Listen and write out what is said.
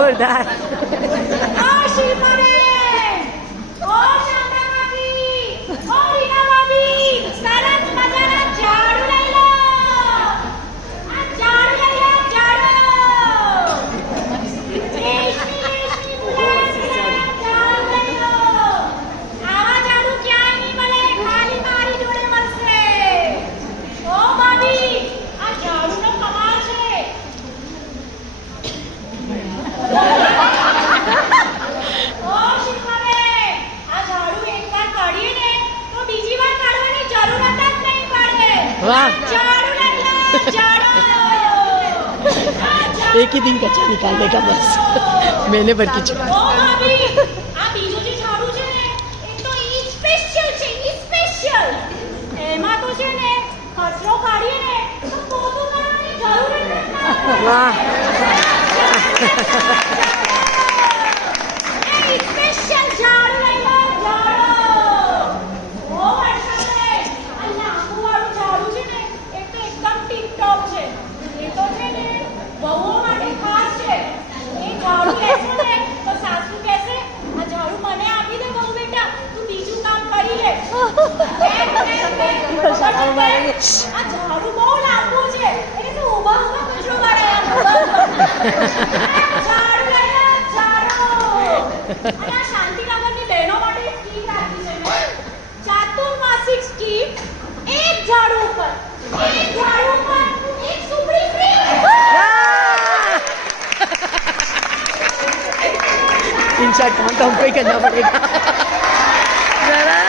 જોરદાર. एक ही दिन कच्चा निकालने का बस मैंने भर की वाह શાંતિનગરની બહેનો માટે સ્કીમ રાખી છે મેં. ચાતુર્માસિક સ્કીમ. એક ઝાડુ ઉપર એક સુપડી ફ્રી. इन शॉट काम तो हमको ही करना पड़ेगा.